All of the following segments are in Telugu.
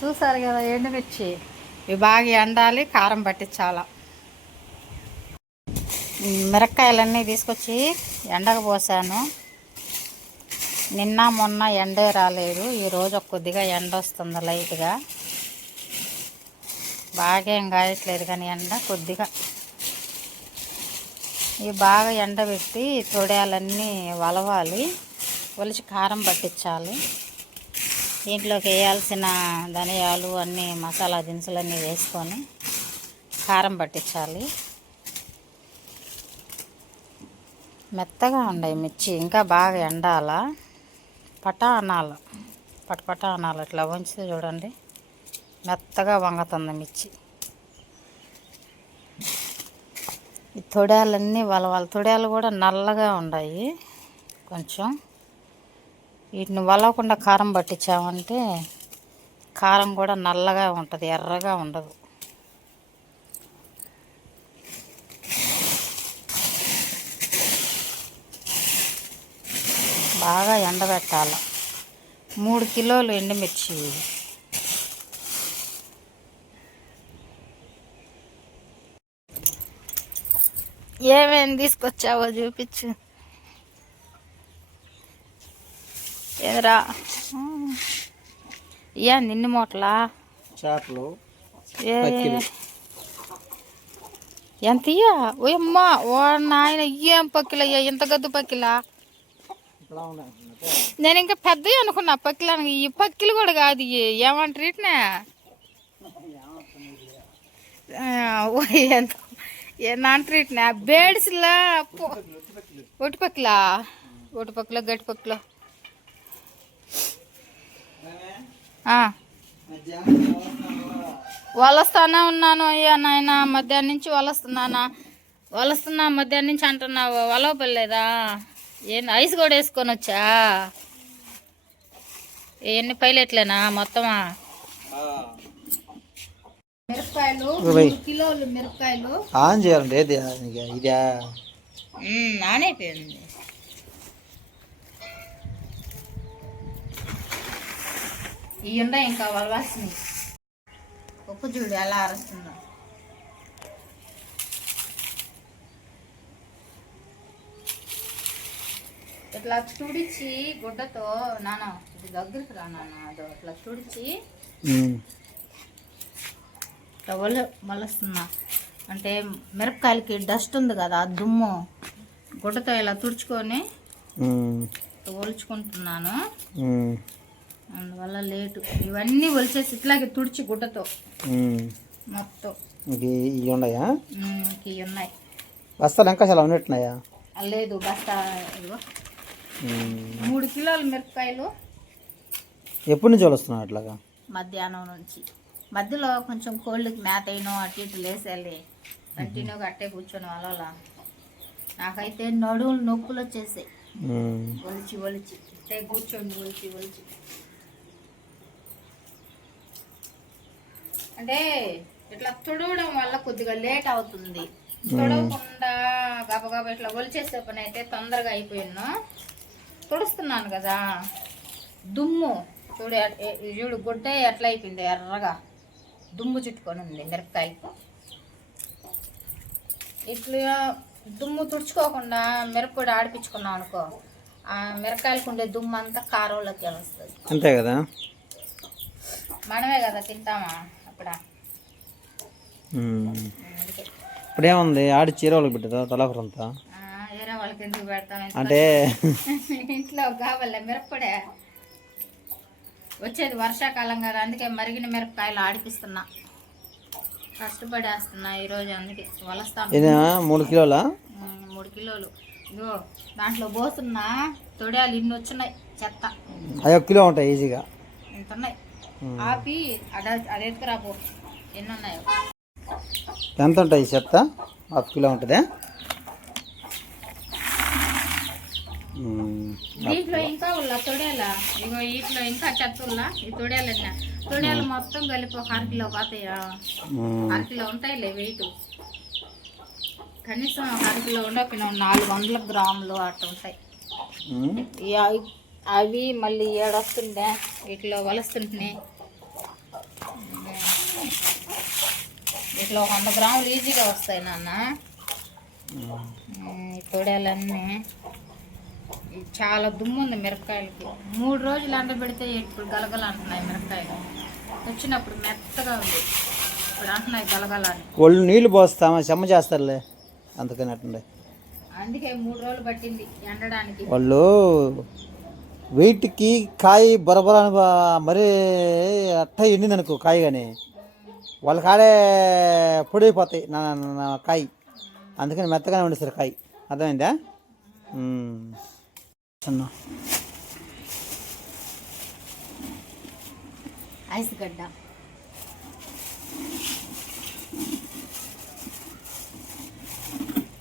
చూసారు కదా ఎండుమిర్చి. ఇవి బాగా ఎండాలి కారం పట్టించాల. మిరక్కాయలన్నీ తీసుకొచ్చి ఎండకు పోసాను. నిన్న మొన్న ఎండే రాలేదు. ఈరోజు కొద్దిగా ఎండ వస్తుంది లైట్గా. బాగా ఏం కాయట్లేదు కానీ ఎండ కొద్దిగా. ఇవి బాగా ఎండబెట్టి తొడయాలన్నీ వలవాలి. ఒలిచి కారం పట్టించాలి. దీంట్లోకి వేయాల్సిన ధనియాలు అన్నీ మసాలా దినుసులు అన్నీ వేసుకొని కారం పట్టించాలి. మెత్తగా ఉన్నాయి మిర్చి ఇంకా బాగా ఎండాల. పటా అనాలి పటపట అనాలి ఇట్లా వంచితే చూడండి మెత్తగా వంగతుంది మిర్చి. ఈ తొడాలన్నీ వాళ్ళ వాళ్ళ తొడాలు కూడా నల్లగా ఉన్నాయి కొంచెం. వీటిని వలవకుండా కారం పట్టించామంటే కారం కూడా నల్లగా ఉంటుంది ఎర్రగా ఉండదు. బాగా ఎండబెట్టాలి. మూడు కిలోలు ఎండుమిర్చి. ఏమేమి తీసుకొచ్చావో చూపించు. ఏదిరా ఇయా నిన్ను మూటలా? చేపలు. ఎంత ఇయ్యా? ఓ అమ్మా ఓ నాయన ఏం పక్కిలయ్యా? ఇంత గద్దు పక్కిలా? నేను ఇంకా పెద్ద అనుకున్నా పక్కిలు ఈ పక్కిలు కూడా కాదు ఏమంటారు ఓ ఎంత? ఏమంటారు బేడ్స్లా ఒటి పక్కిలా? ఒటి పక్కిలో గట్టి పక్కిలో ఆ. వలస్తానే ఉన్నాను అయ్యా నాయన. మధ్యాహ్నం నుంచి వలస్తున్నానా? వలస్తున్నా మధ్యాహ్నం నుంచి అంటున్నావు? వలవపలేదా ఏంది ఐస్ కూడా వేసుకొని వచ్చా? ఎన్ని పైలెట్లేనా మొత్తమా? మిరపకాయలు కిలోలు మిరపకాయలు. ఆన్ చేయాలండి ఇదా నానైపోయింది ఇవి ఉన్నాయి ఇంకా వలవాల్సినవి ఉప్పు చూడు ఎలా అరుస్తుందో. ఇట్లా తుడిచి గుడ్డతో నాన్న ఇది దగ్గరికి రా నాన్న అదో ఇట్లా. ఇట్లా వల వలుస్తున్నా అంటే మిరపకాయలకి డస్ట్ ఉంది కదా ఆ దుమ్ము. గుడ్డతో ఇలా తుడుచుకొని ఉమ్. అందువల్ల లేటు. ఇవన్నీ ఒలిచేసి ఇట్లాగే తుడిచి గుడ్డతో. మొత్తం. ఇవి ఉన్నాయా? ఇవి ఉన్నాయి. బస్తాలు ఇంకా చాలా ఉన్నట్టున్నాయా? లేదు బస్తా ఇదిగో. మూడు కిలోల మిరపకాయలు. ఎప్పటి నుంచి వస్తున్నావు అట్లాగా మధ్యాహ్నం నుంచి. మధ్యలో కొంచెం కోళ్ళకి మేత అయినో అటు ఇటు లేసేయాలి. కంటిన్యూగా అట్టే కూర్చొని వాళ్ళ నాకైతే నడువులు నొప్పులు వచ్చేసాయి. ఒలిచి ఒలిచి. ఇట్టే కూర్చోండి ఒలిచి ఒలిచి. అంటే ఇట్లా తుడవడం వల్ల కొద్దిగా లేట్ అవుతుంది. తుడవకుండా గబగబా ఇట్లా ఒలిచేసే పని అయితే తొందరగా అయిపోయినా తుడుస్తున్నాను కదా. దుమ్ము. చూడు చూడు గుడ్డ ఎట్లా అయిపోయింది ఎర్రగా. దుమ్ము చుట్టుకొని ఉంది మిరపకాయకు ఇట్లా దుమ్ము తుడుచుకోకుండా మిరప్పొడి ఆడిపించుకున్నాం అనుకో ఆ మిరపకాయలకు ఉండే దుమ్ము అంతా కారంలోకి వస్తుంది. అంతే కదా? మనమే కదా తింటామా? అక్కడ ఉమ్. అందుకే. ఇప్పుడు ఏముంది ఆడి చీర వాళ్ళకి పెట్టదా వేరే వాళ్ళకి ఎందుకు పెడతాం? అంటే ఇంట్లో కావాల మిరప్పొడే? వచ్చేది వర్షాకాలం కదా అందుకే మరిగిన మిరపకాయలు ఆడిపిస్తున్నా. కష్టపడేస్తున్నా ఈరోజు అందుకే. వలస్తాను ఇది మూడు కిలోలా? మూడు కిలోలు. ఇగో దాంట్లో పోతున్నా తొడియాలు ఇన్ని వచ్చినాయి చెత్త. అవి ఒక కిలో ఉంటాయి ఈజీగా. ఇంత ఉన్నాయి. ఆపి అడ అది ఎత్తుకురాపో ఎన్ని ఉన్నాయో ఎంత ఉంటాయి చెత్త? హాఫ్ కిలో ఉంటుందా. దీంట్లో ఇంకా ఉల్ల తొడేల? ఇగో వీటిలో ఇంకా చెత్త ఉల్ల? ఈ తొడేలు అన్న తొడేలు మొత్తం కలిపి ఒక అరకిలో పోతాయా. అరకిలో ఉంటాయిలే వెయిట్. కనీసం ఒక అరకిలో ఉండకపోయినా నాలుగు వందల గ్రాములు అట్లా ఉంటాయి. అవి- మళ్ళీ ఏడొస్తుండే వీటిలో వలుస్తుంటున్నాయి. ఇట్లా ఒక వంద గ్రాములు ఈజీగా వస్తాయి నాన్న. తొడేలన్నీ చాలా దుమ్ము ఉంది మిరపకాయలకి. మూడు రోజులు ఎండబెడితే ఇప్పుడు గలగల అంటున్నాయి మిరపకాయలు. వచ్చినప్పుడు మెత్తగా ఉంది. ఇప్పుడు అంటున్నాయి గలగల అని. ఒళ్ళు నీళ్ళు పోస్తామా? చెమ్మ చేస్తారులే. అందుకని అట్టుండే అందుకే మూడు రోజులు పట్టింది ఎండడానికి. వాళ్ళు వెయిట్కి కాయ బరబర అని మరీ అట్ట ఎండింది అనుకో కాయ కానీ వాళ్ళ కాడే పొడి అయిపోతాయి నా నా కాయ. అందుకని మెత్తగానే వండిస్తారు కాయ. అర్థమైందా? చిన్న. ఐస్ గడ్డ.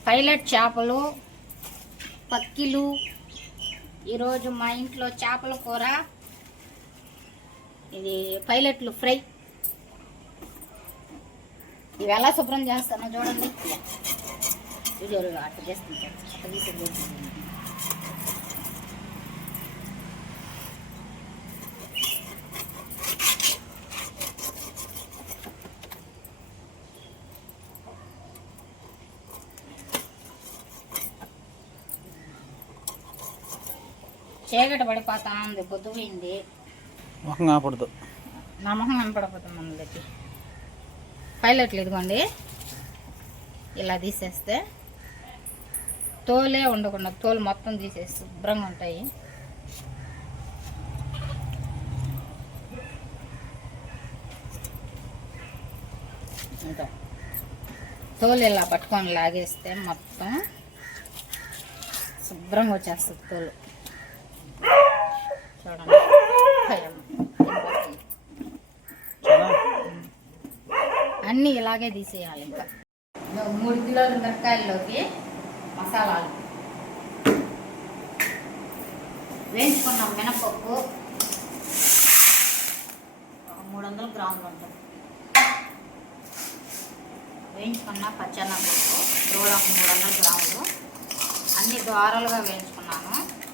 పైలట్ చేపలు పక్కిలు ఈరోజు మా ఇంట్లో చేపల కూర. ఇది పైలట్లు ఫ్రై. ఇవి ఎలా శుభ్రం చేస్తానో చూడండి. వీడియోలు అట్లా చేస్తుంటాను చీకటి పడిపోతా ఉంది పొద్దు పోయింది ముఖం కాకూడదు నా మొహం కనపడపోతుంది మనకి పైలట్లు ఇదిగోండి. ఇలా తీసేస్తే తోలే ఉండకుండా తోలు మొత్తం తీసేసి శుభ్రంగా ఉంటాయి. ఇంకా తోలు ఇలా పట్టుకొని లాగేస్తే మొత్తం శుభ్రంగా వచ్చేస్తుంది తోలు. చూడండి భయం. అన్నీ ఇలాగే తీసేయాలి ఇంకా. మూడు కిలోల మిరపకాయల్లోకి మసాలాలు. వేయించుకున్నాం మినపప్పు. ఒక మూడు వందల గ్రాములు ఉంటుంది. వేయించుకున్న పచ్చెనపప్పు ఇది ఒక మూడు వందల గ్రాములు. అన్ని ద్వారాలుగా వేయించుకున్నాను.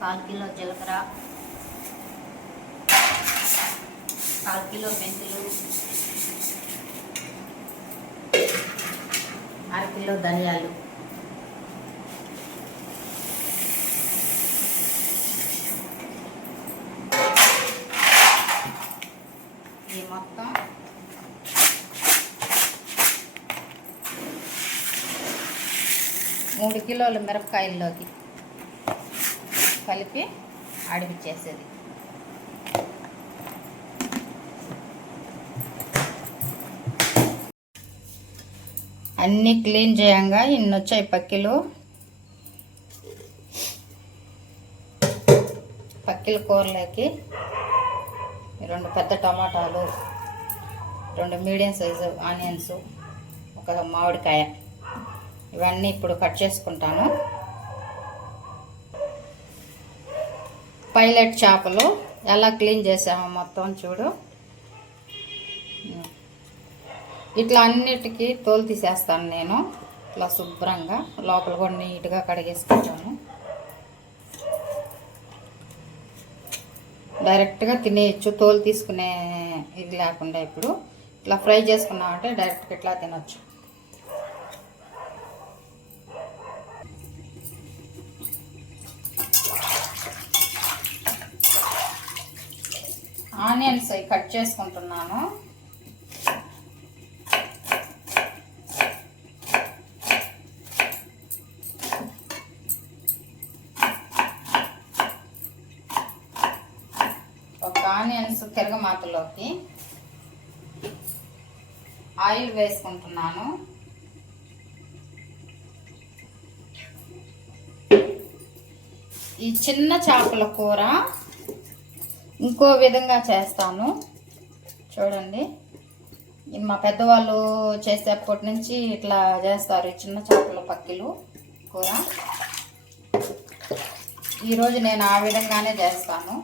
కాల్ కిలో జీలకర్ర కాల్ కిలో మెంతులు అర కిలో ధనియాలు. ఈ మొత్తం మూడు కిలోల మిరపకాయల్లోకి. కలిపి ఆడిపిచ్చేసేది. అన్నీ క్లీన్ చేయంగా ఇన్ని వచ్చాయి పక్కిలు. పక్కిల కూరలోకి రెండు పెద్ద టమాటాలు రెండు మీడియం సైజు ఆనియన్స్ ఒక మామిడికాయ. ఇవన్నీ ఇప్పుడు కట్ చేసుకుంటాను. పైలట్ చేపలు ఎలా క్లీన్ చేసామో మొత్తం చూడు. ఇట్లా అన్నిటికీ తోలు తీసేస్తాను నేను. ఇట్లా శుభ్రంగా లోపల కూడా నీట్గా కడిగేసుకుంటాను. డైరెక్ట్గా తినేయచ్చు. తోలు తీసుకునే ఇది లేకుండా ఇప్పుడు. ఇట్లా ఫ్రై చేసుకున్నామంటే డైరెక్ట్గా ఇట్లా తినచ్చు. ఆనియన్స్ అవి కట్ చేసుకుంటున్నాను. ఒక ఆనియన్స్ తిరగమాతలోకి ఆయిల్ వేసుకుంటున్నాను. ఈ చిన్న చేపల కూర ఇంకో విధంగా చేస్తాను. చూడండి. ఇది మా పెద్దవాళ్ళు చేసేప్పటి నుంచి ఇట్లా చేస్తారు. చిన్న చేపల పక్కిలు కూర. ఈరోజు నేను ఆ విధంగానే చేస్తాను.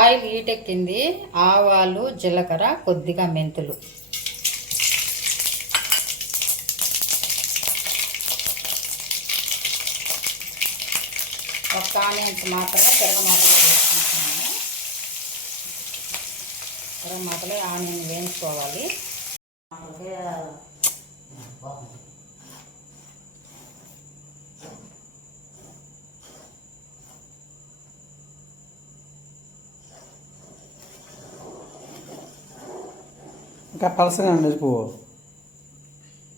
ఆయిల్ హీటెక్కింది ఆవాలు జీలకర్ర కొద్దిగా మెంతులు ఒక ఆనియన్స్ మాత్రమే తిరగమాతలో వేసుకుంటున్నాను తిరగమాతలో ఆనియన్ వేయించుకోవాలి ఇంకా పలసగా నిలుపు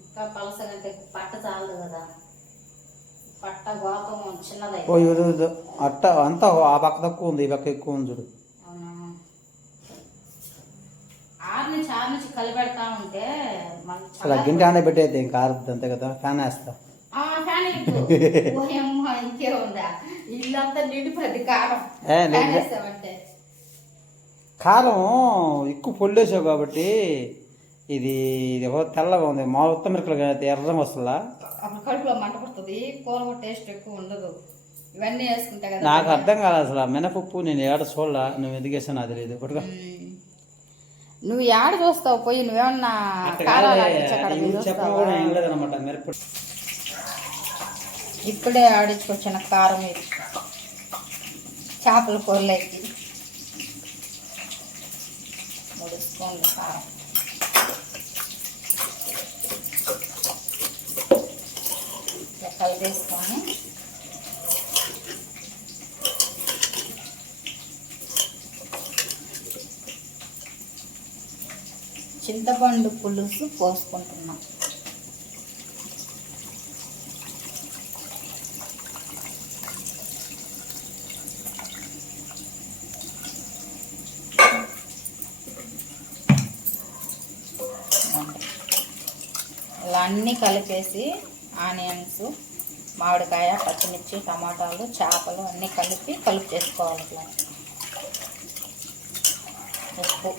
ఇంకా పలసగంటే పట్ట చాలదు కదా పట్ట గోతం చిన్నదై ఓ ఇది. అట్ట అంతా ఆ పక్క తక్కువ ఉంది ఈ పక్క ఎక్కువ ఉంది చూడు. అలా గింట ఆనే పెట్టయితే ఇంకా ఆరుద్ది అంతే కదా ఫ్యాన్ వేస్తా. కారం. ఎక్కువ పొల్లేసావు కాబట్టి ఇది తెల్లగా ఉంది మా ఉత్తమ ఎర్రం వస్తుందా? అప్పుడు కడుపులో మంట పడుతుంది కూర కూడా టేస్ట్ ఎక్కువ ఉండదు. ఇవన్నీ వేసుకుంటా కదా నాకు అర్థం కాదు అసలు మినపప్పు నేను ఏడ చూడలా నువ్వు ఎందుకు వేసాను అది ఉమ్. నువ్వు ఏడ చూస్తావు పోయి నువ్వేమన్నా లేదనమాట మిరప ఇప్పుడే ఆడించుకొచ్చిన కారం ఇది. చేపల కూరలోకి మూడు స్పూన్లు కారం. కలిపేసుకొని చింతపండు పులుసు పోసుకుంటున్నాం. అన్నీ కలిపేసి ఆనియన్స్ మామిడికాయ పచ్చిమిర్చి టమాటాలు చేపలు అన్నీ కలిపి కలుపు చేసుకోవాలి ఇట్లా. ఉప్పు.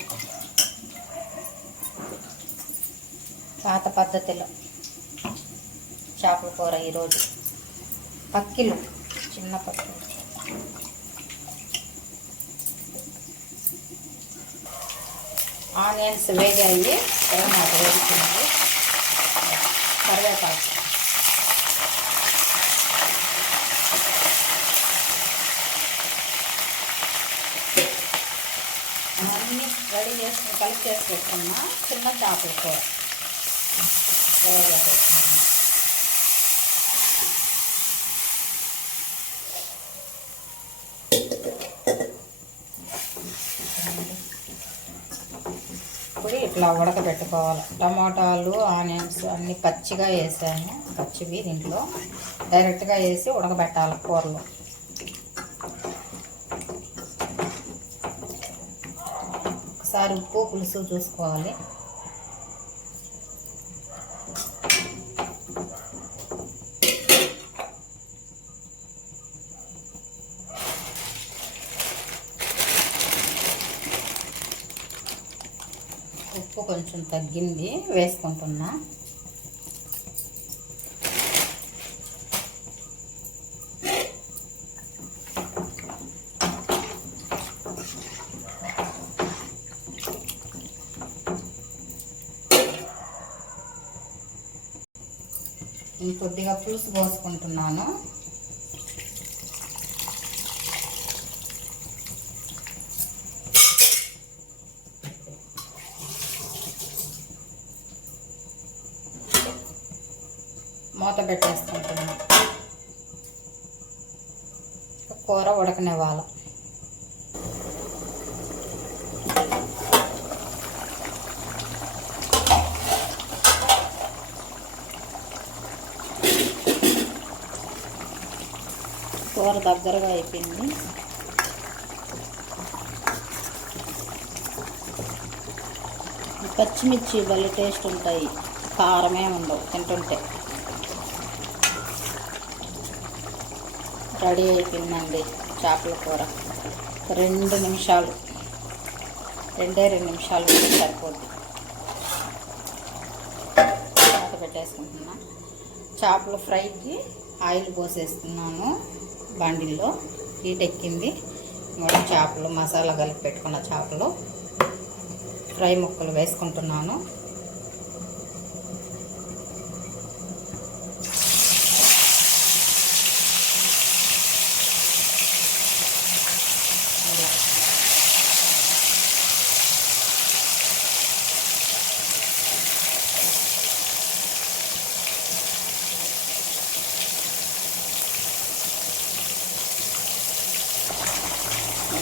పాత పద్ధతిలో చేపల కూర ఈరోజు. పక్కిలు చిన్న పక్కిలు. ఆనియన్స్ వేగాయి నాకు వేసుకుంది కరివేపాకు అన్నీ రెడీ చేసుకుని కలిపి చేసి పెట్టుకున్నా. చిన్న చేపల కూర ఇప్పుడు ఇట్లా ఉడకబెట్టుకోవాలి. టమాటాలు ఆనియన్స్ అన్నీ పచ్చిగా వేసాను. పచ్చివి దీంట్లో. డైరెక్ట్గా వేసి ఉడకబెట్టాలి కూరలో. ఒకసారి ఉప్పు పులుసు చూసుకోవాలి. ఉప్పు కొంచెం తగ్గింది వేసుకుంటున్నా. కొద్దిగా పులుసు పోసుకుంటున్నాను. మూత పెట్టేసుకుంటున్నాను. కూర ఉడకనివ్వాలి. కూర దగ్గరగా అయిపోయింది. పచ్చిమిర్చి భలే టేస్ట్ ఉంటాయి. కారమే ఉండవు తింటుంటే. రెడీ అయిపోయిందండి చేపల కూర. రెండు నిమిషాలు. రెండే రెండు నిమిషాలు సరిపోద్ది. మూత పెట్టేసుకుంటున్నా. చేపల ఫ్రైకి ఆయిల్ పోసేస్తున్నాను. బాండిల్లో హీట్ ఎక్కింది. కూడా చేపలు మసాలా కలిపి పెట్టుకున్న చేపలు. ఫ్రై ముక్కలు వేసుకుంటున్నాను.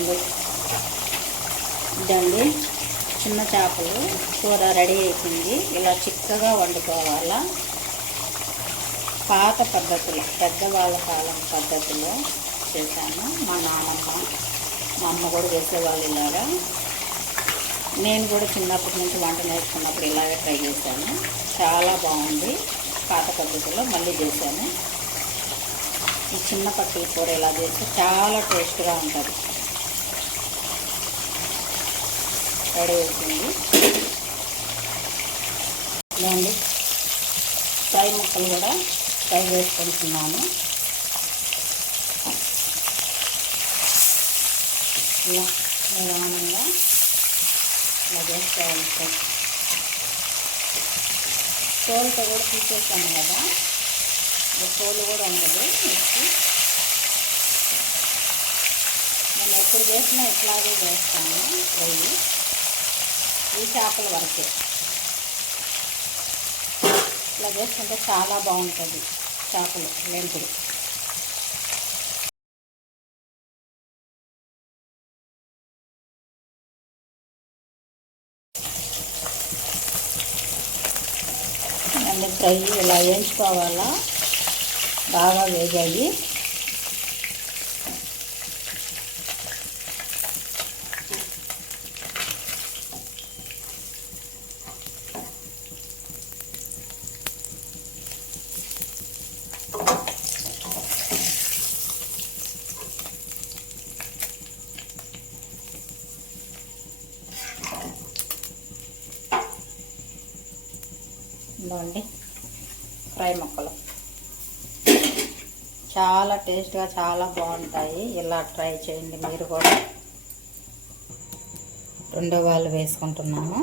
ఇదిగోండి ఇదండి చిన్న చేపలు. కూర రెడీ అయిపోయింది. ఇలా చిక్కగా వండుకోవాలా? పాత పద్ధతులు పెద్దవాళ్ళ కాలం పద్ధతిలో చేశాను. మా నాన్నమ్మ మా అమ్మ కూడా చేసేవాళ్ళు ఇలాగా. నేను కూడా చిన్నప్పటి నుంచి వంట నేర్చుకున్నప్పుడు ఇలాగే ట్రై చేశాను. చాలా బాగుంది. పాత పద్ధతిలో మళ్ళీ చేశాను. ఈ చిన్న పక్కల కూర ఇలా చేస్తే చాలా టేస్ట్గా ఉంటుంది. రెడీ అవుతుంది ఇలాంటి ఫ్రై ముక్కలు కూడా ఫ్రై చేసుకుంటున్నాను ఇలా నిదానంగా ఇలా చేసుకోవాలి తోలుతో కూడా తీసేసాము కదా. తోలు కూడా ఉండదు. మిక్సీ నేను ఎప్పుడు చేసినా ఇట్లాగే చేస్తాను. ఫ్రై ఈ చేపల వరకే. ఇట్లా చేసుకుంటే చాలా బాగుంటుంది చేపలు లెంపుడు ఫ్రై ఇలా వేయించుకోవాలా? బాగా వేగాయి. ఇదిగోండి ఫ్రై ముక్కలు. చాలా టేస్ట్గా చాలా బాగుంటాయి. ఇలా ట్రై చేయండి మీరు కూడా. రెండో వాళ్ళు వేసుకుంటున్నాము.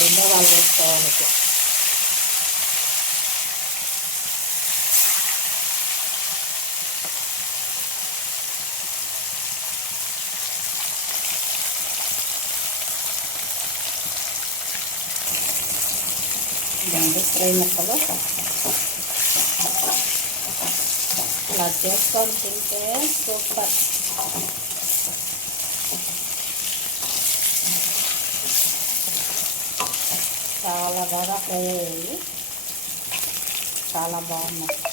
రెండో వాళ్ళు వేసుకోవాలి ఇట్లా. ఇదండి ఫ్రై ముక్కలు ఇలా చేసుకొని తింటే సూపర్ చాలా బాగా ఫ్రై అయ్యాయి చాలా బాగున్నాయి